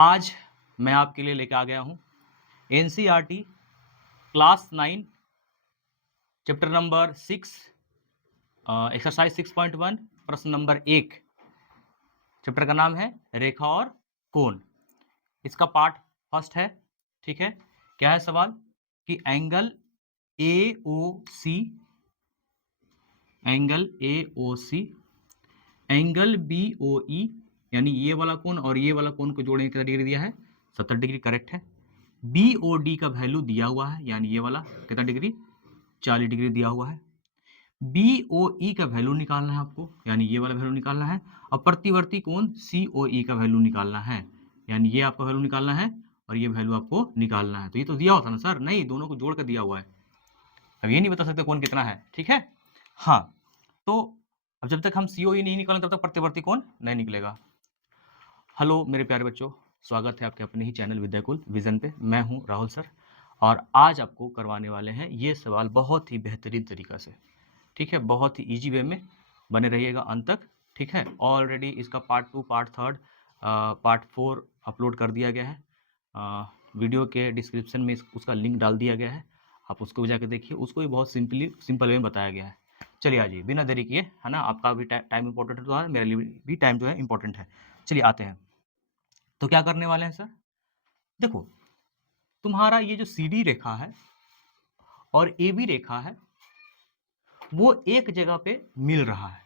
आज मैं आपके लिए लेके आ गया हूँ NCERT class 9 chapter number 6 exercise 6.1 प्रश्न नंबर 1। चैप्टर का नाम है रेखा और कोण। इसका पार्ट फर्स्ट है। ठीक है, क्या है सवाल कि angle AOC, angle AOC, angle BOE यानी ये वाला कोण और ये वाला कोण को जोड़ने कितना डिग्री दिया है? 70 डिग्री। करेक्ट है। BOD का वैल्यू दिया हुआ है यानी ये वाला कितना डिग्री? 40 डिग्री दिया हुआ है। BOE का वैल्यू निकालना है आपको यानी ये वाला वैल्यू निकालना है और प्रतिवर्ती कोण COE का वैल्यू निकालना है यानी ये आपका वैल्यू निकालना है और ये वैल्यू आपको निकालना है। तो ये तो दिया होता ना सर, नहीं, दोनों को जोड़ कर दिया हुआ है। अब ये नहीं बता सकते कोण कितना है। ठीक है, हाँ, तो अब जब तक हम COE नहीं निकालेंगे तब तक प्रतिवर्ती कोण नहीं निकलेगा। हेलो मेरे प्यारे बच्चों, स्वागत है आपके अपने ही चैनल विद्याकुल विजन पे। मैं हूं राहुल सर और आज आपको करवाने वाले हैं ये सवाल बहुत ही बेहतरीन तरीका से। ठीक है, बहुत ही इजी वे में, बने रहिएगा अंत तक। ठीक है, ऑलरेडी इसका पार्ट 2, पार्ट 3, पार्ट 4 अपलोड कर दिया गया है। वीडियो के डिस्क्रिप्शन में उसका लिंक डाल दिया गया है, आप उसको जाकर देखिए। उसको भी बहुत सिंपल वे में बताया गया है। चलिए आ जाइए बिना देरी किए, है ना, आपका भी टाइम इंपॉर्टेंट है तो मेरे लिए भी टाइम जो है इंपॉर्टेंट है। चलिए आते हैं। तो क्या करने वाले हैं सर? देखो, तुम्हारा ये जो CD रेखा है और AB रेखा है वो एक जगह पे मिल रहा है।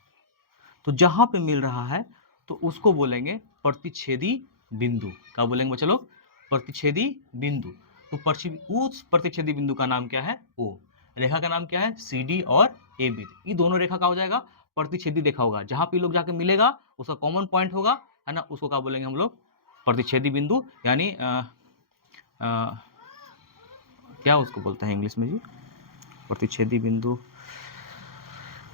तो जहां पे मिल रहा है तो उसको बोलेंगे प्रतिच्छेदी बिंदु। क्या बोलेंगे बच्चे लोग? प्रतिच्छेदी बिंदु। तो उस प्रतिच्छेदी बिंदु का नाम क्या है? O। रेखा का नाम क्या है? CD और AB। ये दोनों रेखा का हो जाएगा प्रतिच्छेदी रेखा होगा। जहां पे लोग जाके मिलेगा उसका कॉमन पॉइंट होगा, है ना, उसको क्या बोलेंगे हम लोग? प्रतिच्छेदी बिंदु। यानी क्या उसको बोलते हैं इंग्लिश में जी? प्रतिच्छेदी बिंदु,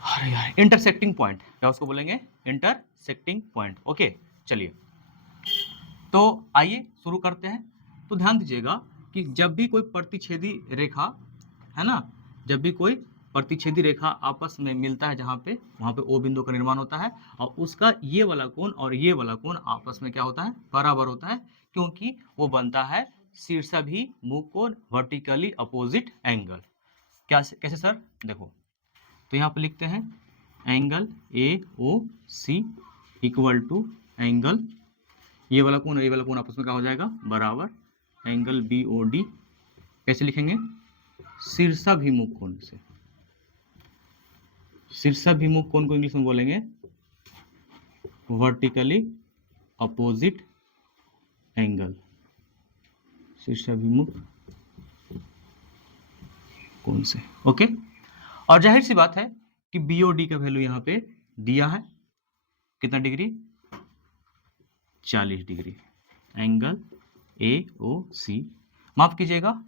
अरे यार, इंटरसेक्टिंग पॉइंट। क्या उसको बोलेंगे? Intersecting point. ओके, चलिए तो आइए शुरू करते हैं। तो ध्यान दीजिएगा कि जब भी कोई प्रतिच्छेदी रेखा, है ना, जब भी कोई प्रतिच्छेदी रेखा आपस में मिलता है जहां पे, वहां पे O बिंदु का निर्माण होता है और उसका ये वाला कोण और ये वाला कोण आपस में क्या होता है? बराबर होता है, क्योंकि वो बनता है शीर्षाभिमुख कोण, वर्टिकली अपोजिट एंगल। क्या कैसे सर? देखो, तो यहाँ पे लिखते हैं angle AOC equal to angle, ये वाला कोण और ये वाला कोण आपस में क्या हो जाएगा? बराबर। एंगल BOD कैसे लिखेंगे? शीर्षाभिमुख कोण से। शीर्षाभिमुख कोण को इंग्लिश में बोलेंगे वर्टिकली अपोजिट एंगल। शीर्षाभिमुख कोण से। ओके, और जाहिर सी बात है कि BOD का वैल्यू यहाँ पे दिया है कितना डिग्री? 40 डिग्री। एंगल AOC, माफ कीजिएगा,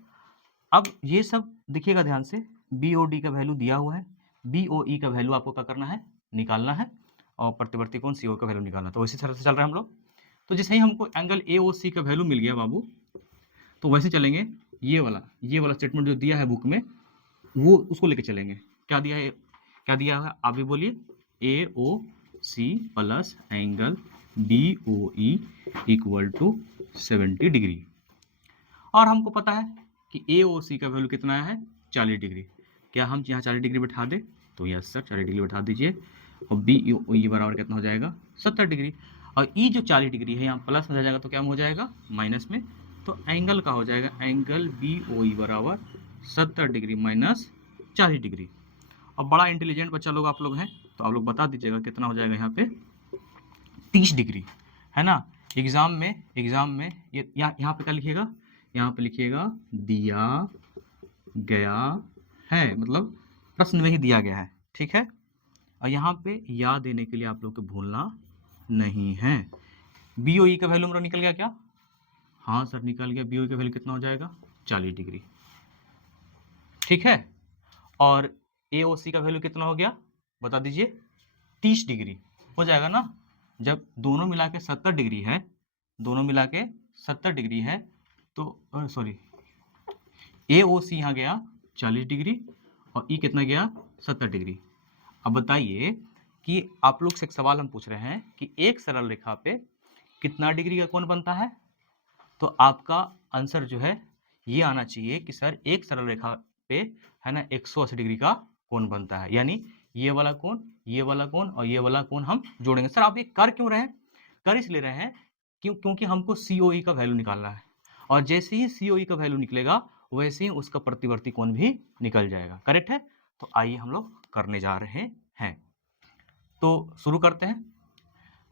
अब ये सब देखिएगा ध्यान से। BOD का वैल्यू दिया हुआ है, BOE का वैल्यू आपको क्या करना है? निकालना है, और प्रतिवर्ती कोण CO का वैल्यू निकालना। तो इसी तरह से चल रहे हैं हम लोग। तो जैसे ही हमको एंगल AOC का वैल्यू मिल गया बाबू, तो वैसे चलेंगे। ये वाला स्टेटमेंट जो दिया है बुक में, वो उसको लेके चलेंगे। क्या दिया है? क्या दिया है आप भी बोलिए? AOC plus angle BOE equal to 70 degree. और हमको पता है कि AOC का वैल्यू कितना है? 40 डिग्री। क्या हम यहाँ 40 डिग्री बैठा दें? तो यस सर, 40 डिग्री बैठा दीजिए। और BOE बराबर कितना हो जाएगा? 70 डिग्री। और ये जो 40 डिग्री है यहाँ प्लस में जाएगा तो क्या हो जाएगा? माइनस में। तो एंगल का हो जाएगा एंगल BOE बराबर 70 डिग्री माइनस 40 डिग्री। अब बड़ा इंटेलिजेंट बच्चा लोग आप लोग हैं, तो आप लोग बता दीजिएगा कितना हो जाएगा यहाँ पे? 30 डिग्री, है ना। एग्जाम में ये यहाँ पे क्या लिखिएगा? यहाँ पे लिखिएगा दिया गया है, मतलब प्रश्न में ही दिया गया है। ठीक है, और यहाँ पे याद देने के लिए आप लोग को भूलना नहीं है। BOE का वैल्यू मेरा निकल गया क्या? हाँ सर निकल गया। BOE का वैल्यू कितना हो जाएगा? 40 डिग्री। ठीक है, और AOC का वैल्यू कितना हो गया? बता दीजिए। 30 डिग्री हो जाएगा ना। जब दोनों मिला के 70 डिग्री है, दोनों मिला के 70 डिग्री है, तो सॉरी, AOC यहाँ गया 40 डिग्री और E कितना गया? 70 डिग्री। अब बताइए कि आप लोग से एक सवाल हम पूछ रहे हैं कि एक सरल रेखा पे कितना डिग्री का कोण बनता है? तो आपका आंसर जो है ये आना चाहिए कि सर एक सरल रेखा पे है ना 180 डिग्री का कोण बनता है, यानी ये वाला कोण, ये वाला कोण और ये वाला कोण हम जोड़ेंगे। सर आप ये कर क्यों रहे हैं? कर इसलिए रहे हैं क्योंकि हमको COE का वैल्यू निकालना है, और जैसे ही COE का वैल्यू निकलेगा वैसे ही उसका प्रतिवर्ती कोण भी निकल जाएगा। करेक्ट है? तो आइए हम लोग करने जा रहे हैं। तो शुरू करते हैं।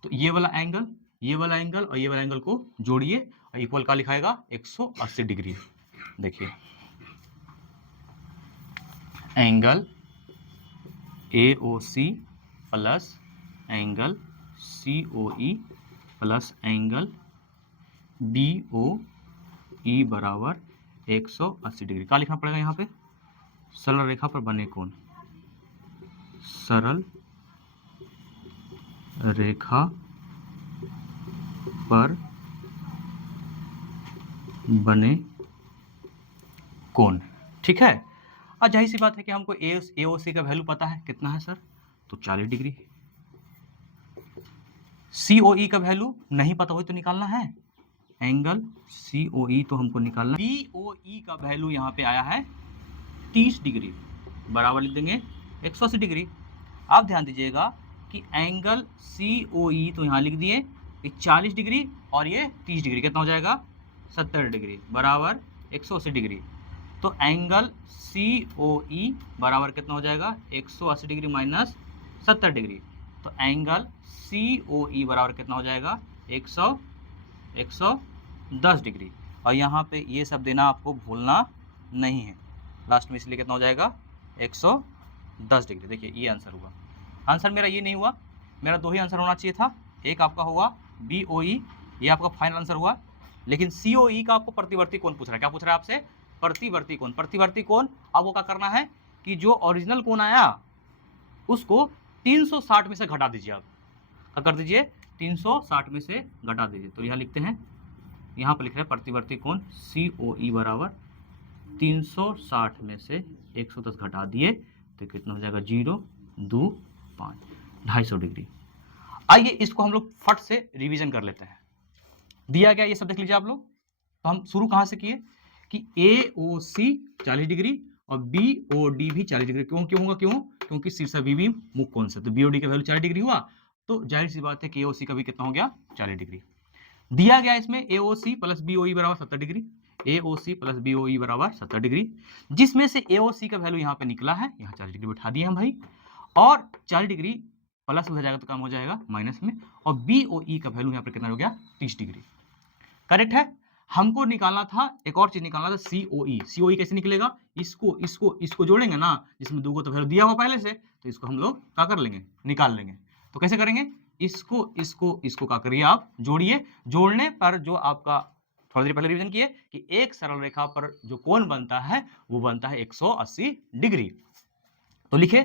तो ये वाला एंगल, ये वाला एंगल और ये वाला एंगल को जोड़िए और इक्वल का लिखाएगा 180 डिग्री। देखिए angle AOC plus angle COE plus angle BOE बराबर 180 डिग्री। क्या लिखना पड़ेगा यहाँ पे? सरल रेखा पर बने कोण, सरल रेखा पर बने कोण। ठीक है, और जाहिर सी बात है कि हमको AOC का वैल्यू पता है, कितना है सर? तो 40 डिग्री। COE का वैल्यू नहीं पता हो तो निकालना है, एंगल COE तो हमको निकालना। BOE का वैल्यू यहाँ पे आया है 30 डिग्री, बराबर लिख देंगे 180 डिग्री। आप ध्यान दीजिएगा कि एंगल COE तो यहाँ लिख दिए, ये 40 डिग्री और ये 30 डिग्री, कितना हो जाएगा? 70 डिग्री बराबर 180 डिग्री। तो एंगल COE बराबर कितना हो जाएगा? 180 डिग्री माइनस 70 डिग्री। तो एंगल COE बराबर कितना हो जाएगा? 110 डिग्री। और यहाँ पे ये सब देना आपको भूलना नहीं है लास्ट में, इसलिए कितना हो जाएगा? 110 डिग्री। देखिए ये आंसर हुआ। आंसर मेरा ये नहीं हुआ, मेरा दो ही आंसर होना चाहिए था। एक आपका हुआ BOE, ये आपका फाइनल आंसर हुआ, लेकिन COE का आपको प्रतिवर्ती कोण पूछ रहा है। क्या पूछ रहा है आपसे? प्रतिवर्ती कोण। प्रतिवर्ती कोण आपको क्या करना है कि जो ओरिजिनल कोण आया उसको 360 में से घटा दीजिए। आप क्या कर दीजिए? 360 में से घटा दीजिए। तो यहाँ लिखते हैं, यहाँ पर लिख रहे हैं प्रतिवर्ती कोण COE बराबर 360 में से 110 घटा दिए तो कितना हो जाएगा? 0, 2, 5, 250 डिग्री। आइए इसको हम लोग फट से रिवीजन कर लेते हैं। दिया गया ये सब देख लीजिए आप लोग। तो हम शुरू कहाँ से किए कि AOC 40 डिग्री और BOD भी 40 डिग्री। क्यों क्यों होगा? क्योंकि शीर्ष BB मुख कोण से, तो BOD का वैल्यू 40 डिग्री हुआ, तो जाहिर सी बात है कि AOC का भी कितना हो गया? 40 डिग्री। दिया गया इसमें AOC प्लस BOE बराबर 70 डिग्री, AOC प्लस BOE बराबर 70 डिग्री, जिसमें से AOC का वैल्यू यहाँ पे निकला है, यहाँ 40 डिग्री बैठा दिए हम भाई, और 40 डिग्री प्लस हो जाएगा तो कम हो जाएगा माइनस में, और BOE का वैल्यू यहाँ पे कितना हो गया? 30 डिग्री। करेक्ट है? हमको निकालना था, एक और चीज निकालना था, COE। COE कैसे निकलेगा? इसको जोड़ेंगे ना, जिसमें दो को तो वैल्यू दिया हुआ पहले से, तो इसको हम लोग क्या कर लेंगे? निकाल लेंगे। तो कैसे करेंगे? इसको क्या करिए आप? जोड़िए। जोड़ने पर जो आपका थोड़ी देर पहले रिवीजन किए कि एक सरल रेखा पर जो कोण बनता है वो बनता है 180 डिग्री। तो लिखे,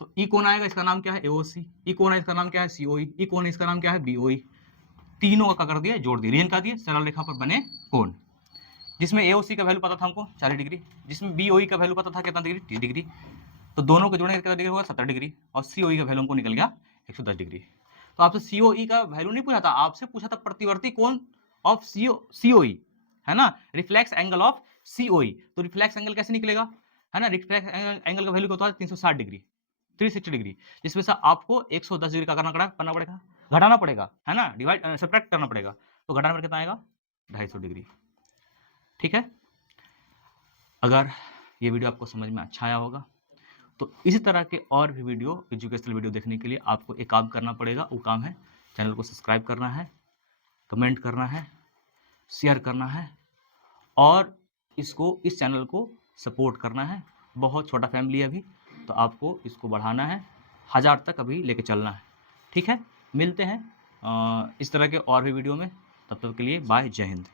तो ई कोण आएगा, इसका नाम क्या है? AOC। ई कोण है, इसका नाम क्या है? COE। ई कोण है, इसका नाम क्या है? BOE। तीनों का कर दिया, जोड़ दिया, रीजन कर दिए, सरल रेखा पर बने कोण, जिसमें AOC का वैल्यू पता था हमको 40 डिग्री, जिसमें BOE का वैल्यू पता था कितना डिग्री? 30 डिग्री। तो दोनों को जोड़ने का कितना डिग्री होगा? 70 डिग्री। और COE का वैल्यू हमको निकल गया 110 डिग्री। तो आपसे COE का वैल्यू नहीं पूछा था, आपसे पूछा था प्रतिवर्ती कोण ऑफ COE, है ना, रिफ्लेक्स एंगल ऑफ COE। तो रिफ्लेक्स एंगल कैसे निकलेगा? है ना, रिफ्लेक्स एंगल का वैल्यू होता है 360 डिग्री, 360 डिग्री, जिसमें से आपको 110 डिग्री का करना पड़ेगा, घटाना पड़ेगा, है ना, डिवाइड सब्ट्रैक्ट करना पड़ेगा। तो घटाने पर कितना आएगा? 250 डिग्री। ठीक है, अगर ये वीडियो आपको समझ में अच्छा आया होगा तो इसी तरह के और भी वीडियो, एजुकेशनल वीडियो देखने के लिए आपको एक काम करना पड़ेगा। वो काम है चैनल को सब्सक्राइब करना है, कमेंट करना है, शेयर करना है, और इस चैनल को सपोर्ट करना है। बहुत छोटा फैमिली है अभी, तो आपको इसको बढ़ाना है, 1000 तक अभी लेके चलना है। ठीक है, मिलते हैं इस तरह के और भी वीडियो में। तब तक के लिए बाय, जय हिंद।